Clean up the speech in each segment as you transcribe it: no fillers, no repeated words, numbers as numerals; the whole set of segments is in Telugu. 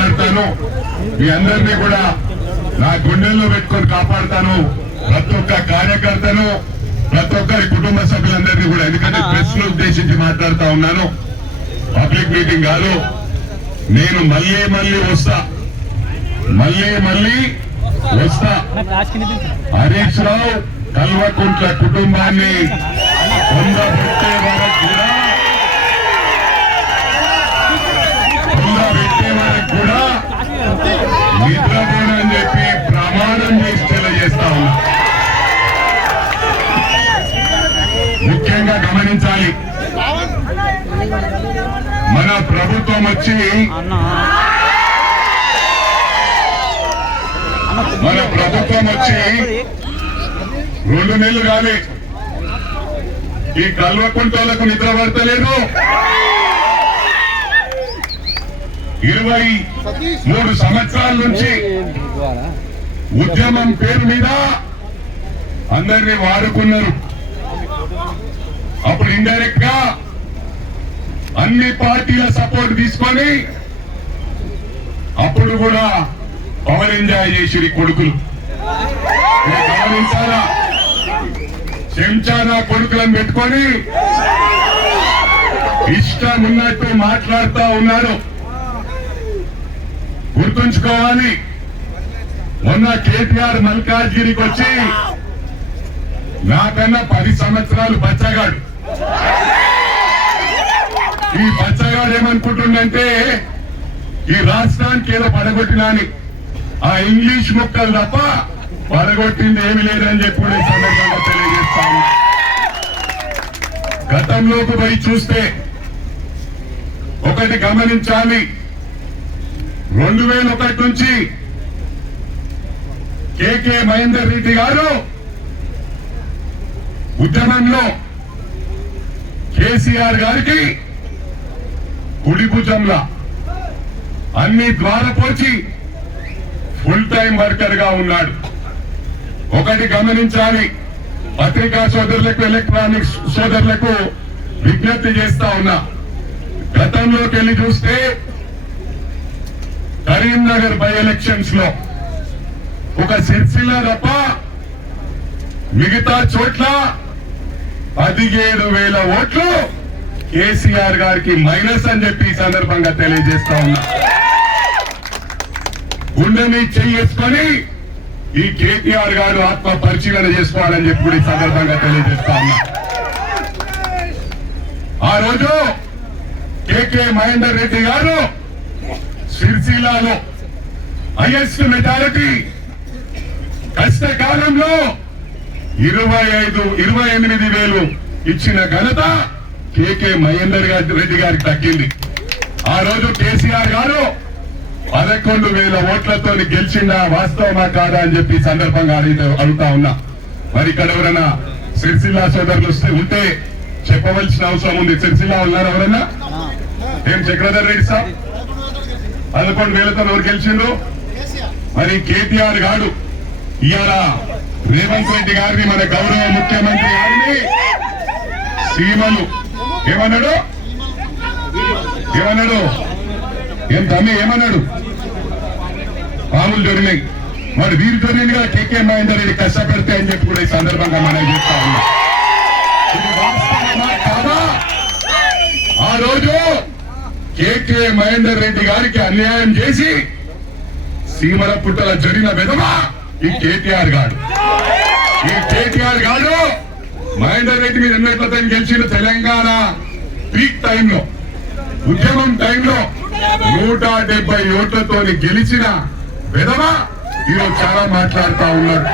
మాట్లాడతాను. మీ అందరినీ కూడా నా గుండెల్లో పెట్టుకొని కాపాడతాను. ప్రతి ఒక్క కార్యకర్తను, ప్రతి ఒక్కరి కుటుంబ సభ్యులందరినీ కూడా. ఎందుకంటే ప్రెస్ ను ఉద్దేశించి మాట్లాడుతా ఉన్నాను, పబ్లిక్ మీటింగ్ కాదు. నేను మళ్ళీ వస్తా, మళ్ళీ వస్తా. హరీష్ రావు కల్వకుంట్ల కుటుంబాన్ని పొందబెట్టే వరకు కూడా నిద్రపోనని చెప్పి ప్రమాణం చేసి తెలియజేస్తా ఉన్నా. ముఖ్యంగా గమనించాలి, మన ప్రభుత్వం వచ్చి 2 నెలలు కాలే. ఈ కల్వకుంటోళ్లకు నిద్ర పడతలేదు. 23 సంవత్సరాల నుంచి ఉద్యమం పేరు మీద అందరినీ వాడుకున్నారు. అప్పుడు ఇండైరెక్ట్ గా అన్ని పార్టీల సపోర్ట్ తీసుకొని అప్పుడు కూడా పవర్ ఎంజాయ్ చేసిరి కొడుకులు. గమనించాలా, చెంచానా కొడుకులను పెట్టుకొని ఇష్టం ఉన్నట్టు మాట్లాడుతూ ఉన్నారు. గుర్తుంచుకోవాలి, మొన్న కేటీఆర్ మల్కాజ్గిరికి వచ్చి నాకన్నా 10 సంవత్సరాలు బచ్చగాడు. ఈ బచ్చగాడు ఏమనుకుంటుండంటే ఈ రాష్ట్రానికి ఏదో పడగొట్టినాని, ఆ ఇంగ్లీష్ ముక్కలు తప్ప పడగొట్టింది ఏమి లేదని చెప్పి ఈ సందర్భంగా తెలియజేస్తాను. గతంలోకి పోయి చూస్తే ఒకటి గమనించాలి, 2001 నుంచి కేకే మహేందర్ రెడ్డి గారు ఉద్యమంలో కేసీఆర్ గారికి కుడి భుజంలా అన్ని ద్వారపోచి ఫుల్ టైం వర్కర్ గా ఉన్నాడు. ఒకటి గమనించాలి, పత్రికా సోదరులకు, ఎలక్ట్రానిక్స్ సోదరులకు విజ్ఞప్తి చేస్తా ఉన్నా. గతంలోకి వెళ్లి చూస్తే కరీంనగర్ బై ఎలక్షన్స్ లో ఒక సిరిసిల్ల తప్ప మిగతా చోట్ల 17,000 ఓట్లు కేసీఆర్ గారికి మైనస్ అని చెప్పి ఈ సందర్భంగా తెలియజేస్తా ఉన్నా. గుండెని చేసుకొని ఈ కేటీఆర్ గారు ఆత్మ పరిశీలన చేసుకోవాలని చెప్పి కూడా ఈ సందర్భంగా తెలియజేస్తా ఉన్నా. ఆ రోజు కేకే మహేందర్ రెడ్డి గారు సిరిసిల్లాలో హైయెస్ట్ మెజారిటీ కష్టకాలంలో 28,000 ఇచ్చిన ఘనత కేకే మహేందర్ రెడ్డి గారికి దక్కింది. ఆ రోజు కేసీఆర్ గారు 11,000 ఓట్లతో గెలిచిందా, వాస్తవమా కాదా అని చెప్పి సందర్భంగా అడుగుతా ఉన్నా. మరి ఇక్కడ ఎవరైనా సిరిసిల్ల సోదరులు ఉంటే చెప్పవలసిన అవసరం ఉంది. సిరిసిల్ల ఉన్నారు ఎవరన్నా? ఏం చక్రధర్ రెడ్డి సార్ 11,000తో ఎవరు గెలిచిండ్రు? మరి కేటీఆర్ గారు ఇవాళ రేవంత్ రెడ్డి గారిని, మన గౌరవ ముఖ్యమంత్రి గారిని సీమలు ఏమన్నాడు? ఏం తమ్మి ఏమన్నాడు? పాములు దొరినాయి. మరి వీరు దొరికిగా కేకే మహేందర్ రెడ్డి కష్టపడితే అని చెప్పి కూడా ఈ సందర్భంగా మనం చెప్తా ఉన్నాం. ఇది వాస్తవమా కాదా? ఆ రోజు కేకే మహేందర్ రెడ్డి గారికి అన్యాయం చేసి సీమల పుట్టల జరిగిన విధమా ఈ కేటీఆర్ గారు. ఈ కేటీఆర్ గారు మహేందర్ రెడ్డి మీద ఎన్నట్లతో గెలిచిన తెలంగాణ పీక్ టైంలో, ఉద్యమం టైంలో 170 ఓట్లతో గెలిచిన విధమా ఈరోజు చాలా మాట్లాడుతా ఉన్నాడు.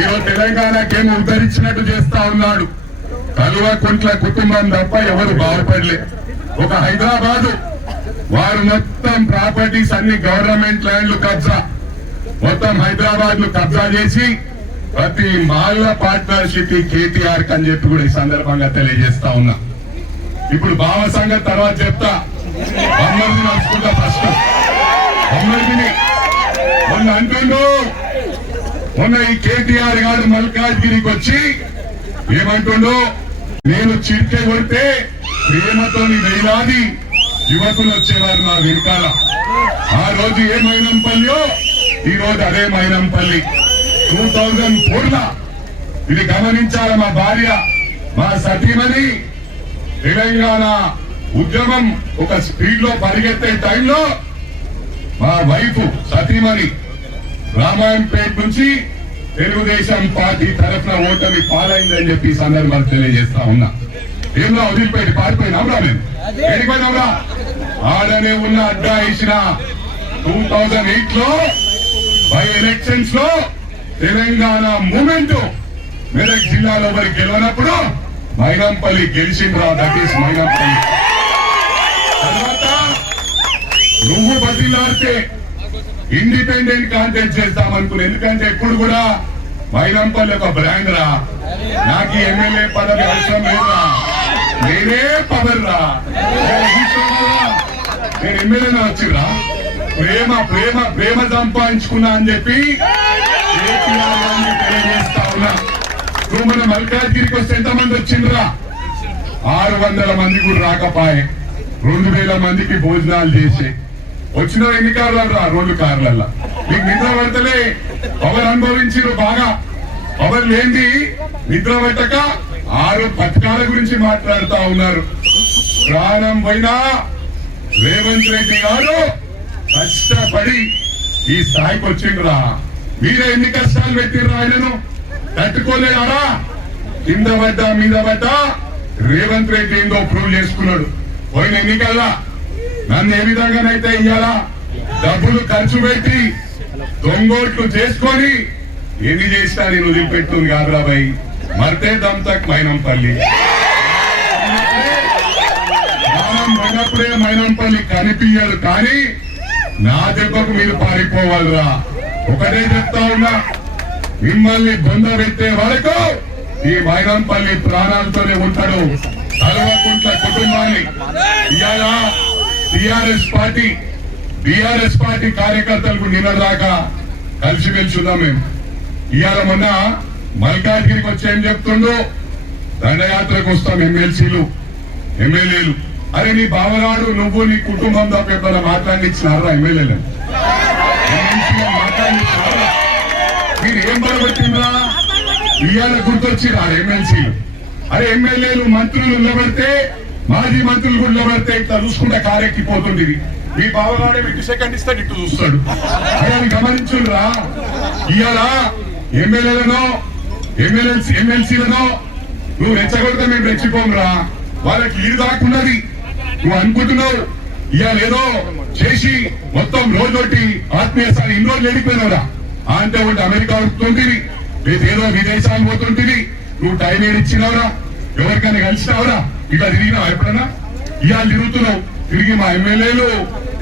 ఈరోజు తెలంగాణకేమో ఉద్ధరించినట్టు చేస్తా ఉన్నాడు. కల్వకుంట్ల కుటుంబం తప్ప ఎవరు బాగుపడలేదు. ఒక హైదరాబాదు వారు మొత్తం ప్రాపర్టీస్ అన్ని గవర్నమెంట్ ల్యాండ్లు కబ్జా, మొత్తం హైదరాబాద్ ను కబ్జా చేసి ప్రతి మాల్ల పార్ట్నర్షిప్ కేటీఆర్ అని చెప్పి కూడా ఈ సందర్భంగా తెలియజేస్తా ఉన్నా. ఇప్పుడు భావ సంగతి తర్వాత చెప్తా, బొమ్మర్ది నడుచుకుంటా. ఫస్ట్ బొమ్మర్దిని మొన్న అంటుండు, మొన్న ఈ కేటీఆర్ గారు మల్కాజ్గిరికి వచ్చి ఏమంటుండో, నేను చిరికే కొడితే ప్రేమతోని వేలాది యువకులు వచ్చేవారు నా వెనకాల. ఆ రోజు ఏ మైనంపల్లియో ఈ రోజు అదే మైనంపల్లి. 2004 ఇది గమనించాల మా భార్య, మా సతీమణి తెలంగాణ ఉద్యమం ఒక స్పీడ్ లో పరిగెత్తే టైంలో మా వైఫ్ సతీమణి రామాయంపేట నుంచి తెలుగుదేశం పార్టీ తరఫున ఓటమి పాలైందని చెప్పి ఈ సందర్భాలు తెలియజేస్తా ఉన్నా. ఏమన్నా వదిలిపెట్టి పారిపోయినావురా? మేము వెళ్ళిపోయినావురా? ఆడనే ఉన్న అడ్డా వేసిన 2008 లో బై ఎలక్షన్స్ లో తెలంగాణ మూమెంట్ మెదక్ జిల్లాలో మరి గెలవనప్పుడు మైనంపల్లి గెలిచిండ్రా. That is Mynampally. తర్వాత నువ్వు బదిలాడితే ఇండిపెండెంట్ కాంటెస్ట్ చేస్తామనుకున్నా. ఎందుకంటే ఎప్పుడు కూడా మైనంపల్లి ఒక బ్రాండ్ రా. నాకు ఎమ్మెల్యే పదవి అవసరం లేదురా, నేనే పవర్ రా. నేను ఎమ్మెల్యేనా వచ్చిరా? ప్రేమ ప్రేమ ప్రేమ సంపాదించుకున్నా అని చెప్పి తెలియజేస్తా ఉన్నా. నువ్వు మన మల్కాజ్గిరికి వస్తే ఎంతమంది వచ్చిండ్రా? 600 మంది కూడా రాకపోయే. 2000 మందికి భోజనాలు చేసి వచ్చిన ఎన్ని కార్లు రా? 2 కార్లల్లా. మీకు నిద్ర పడతలే, పవర్ అనుభవించారు బాగా. పవర్ లేని నిద్ర పట్టక 6 పథకాల గురించి మాట్లాడుతా ఉన్నారు. ప్రాణం పోయినా రేవంత్ రెడ్డి గారు కష్టపడి ఈ స్థాయికి వచ్చిండ్రా. మీరే ఎన్ని కష్టాలు పెట్టిండ్రా? ఆయనను తట్టుకోలేరా? కింద పడ్డా మీద పడ్డా రేవంత్ రెడ్డి ఏందో ప్రూవ్ చేసుకున్నాడు. పోయిన ఎన్నికల్లా నన్ను ఏ విధంగానైతే ఇయ్యాలా డబ్బులు ఖర్చు పెట్టి దొంగోట్లు చేసుకొని ఎన్ని చేసినా నేను వదిలిపెట్టుంది కాదురా భయ్. మర్తే దమ్ తక్ మైనంపల్లి. ప్రాణం పోయినప్పుడే మైనంపల్లి కనిపించదు, కానీ నా దెబ్బకు మీరు పారిపోవాలిరా. ఒకటే చెప్తా ఉన్నా, మిమ్మల్ని బొంద పెట్టే వరకు ఈ మైనంపల్లి ప్రాణాలతోనే ఉంటాడు. కల్వకుంట్ల కుటుంబాన్ని ఇవాళ టిఆర్ఎస్ పార్టీ కార్యకర్తలకు నిన్నదాకా కలిసిమెలిసి ఉన్నాం మేము. ఇవాళ మొన్న మల్కాజ్గిరికి వచ్చి ఏం చెప్తుండో, దండయాత్రకు వస్తాం ఎమ్మెల్సీలు ఎమ్మెల్యేలు. అరే నీ బావగాడు నువ్వు నీ కుటుంబం తప్ప ఎప్పుడైనా మాట్లాడిచ్చినారా? ఎమ్మెల్యేలు మాట్లాడిచ్చినారా? మీరు ఏం బలపట్టిందా? ఇవాళ గుర్తొచ్చిరా ఎమ్మెల్సీలు? అరే ఎమ్మెల్యేలు మంత్రులు నిలబడితే, మాజీ మంత్రులు కూడా నిలబడితే ఇట్లా చూసుకుంటే కారెక్కిపోతుంది. మీ బావగాడే 2 సెకండ్ ఇస్తాడు, ఇటు చూస్తాడు. అదే గమనించురా. ఇవాళ ఎమ్మెల్యేలను ఎమ్మెల్సీలను నువ్వు రెచ్చగొడితే మేము రెచ్చిపోంరా. వాళ్ళకి ఈడు దాకున్నది నువ్వు అనుకుంటున్నావు. ఇవాళ ఏదో చేసి మొత్తం రోజొట్టి ఆత్మీయ స్థాయి ఇన్ని రోజులు వెళ్ళిపోయినవరా? అంటే ఒకటి అమెరికా వస్తుంటివి, ఏదో విదేశాలు పోతుంటివి. నువ్వు టైం ఏడిచ్చినావురా? ఎవరికైనా కలిసినావురా? ఇట్లా తిరిగినావు ఎప్పుడన్నా? ఇవాళ తిరుగుతున్నావు. తిరిగి మా ఎమ్మెల్యేలు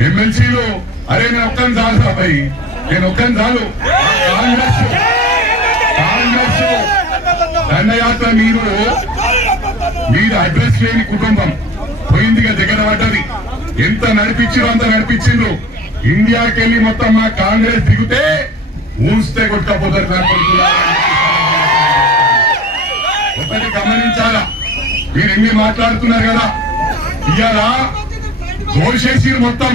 ఎమ్మెల్సీలు అరే నేను ఒక్కని చాలు రాబాయి, నేను ఒక్కని చాలు. కాంగ్రెస్ దండయాత్ర మీరు అడ్రస్ లేని కుటుంబం పోయిందిగా, దగ్గర పడ్డది. ఎంత నడిపించారో అంత నడిపించిండ్రు. ఇండియాకి వెళ్ళి మొత్తం మా కాంగ్రెస్ దిగితే ఊస్తే కొట్టకపోతారు. ఒకటి గమనించాలా, మీరు ఎన్ని మాట్లాడుతున్నారు కదా. ఇవాళ దోషేసిండ్రు, మొత్తం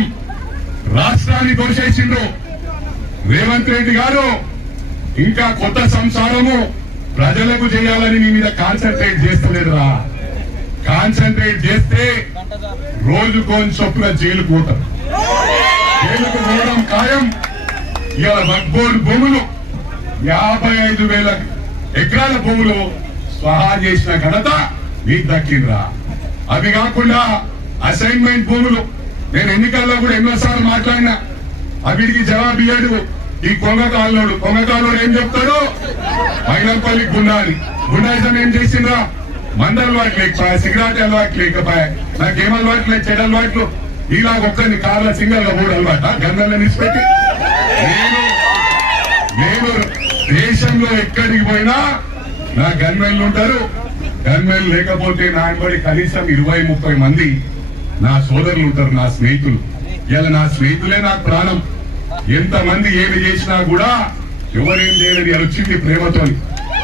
రాష్ట్రాన్ని దోషేసిండ్రు. రేవంత్ రెడ్డి గారు ఇంకా కొత్త సంసారము ప్రజలకు చేయాలని మీ మీద కాన్సన్ట్రేట్ చేస్తలేదురా. కాన్సన్ట్రేట్ చేస్తే రోజుకోని చొప్పున జైలుకు పోతారు. జైలుకు పోవడం ఖాయం. ఇవాళ వక్బోర్డు భూములు 55,000 ఎకరాల భూములు స్వహా చేసిన ఘనత మీకు దక్కిందిరా. అవి కాకుండా అసైన్మెంట్ భూములు నేను ఎన్నికల్లో కూడా ఎన్నోసార్లు మాట్లాడినా, అవిటికి జవాబు ఇయ్యాడు ఈ కొంగకాలోడు ఏం చెప్తాడు? మైనంపల్లి గుండాలి. గుండాయిజం ఏం చేసిండ్రా? మంద అలవాటు లేకపోయా, సిగరెట్ అలవాటు లేకపోయా, నాకేం అలవాటు లేదు, చెడు అలవాట్లు. ఇలా ఒక్కరిని కార్ల సింగల్ గా 3 అలవాట గంగల్లో నిలిచిపెట్టి. నేను దేశంలో ఎక్కడికి పోయినా నా గన్మెన్లు ఉంటారు. గన్మెన్ లేకపోతే నా వెంబడి కనీసం 20-30 మంది నా సోదరులు ఉంటారు, నా స్నేహితులు. ఇలా నా స్నేహితులే నాకు ప్రాణం. ఎంతమంది ఏమి చేసినా కూడా ఎవరేం చేయలేదు. ఇలా వచ్చింది ప్రేమతో.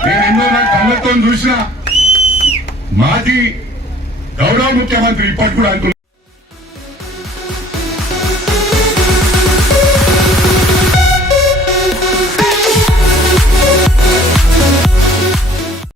నేను ఎన్నో నా కళ్ళతో చూసిన మాజీ గౌరవ ముఖ్యమంత్రి ఇప్పటి కూడా అంటున్నారు.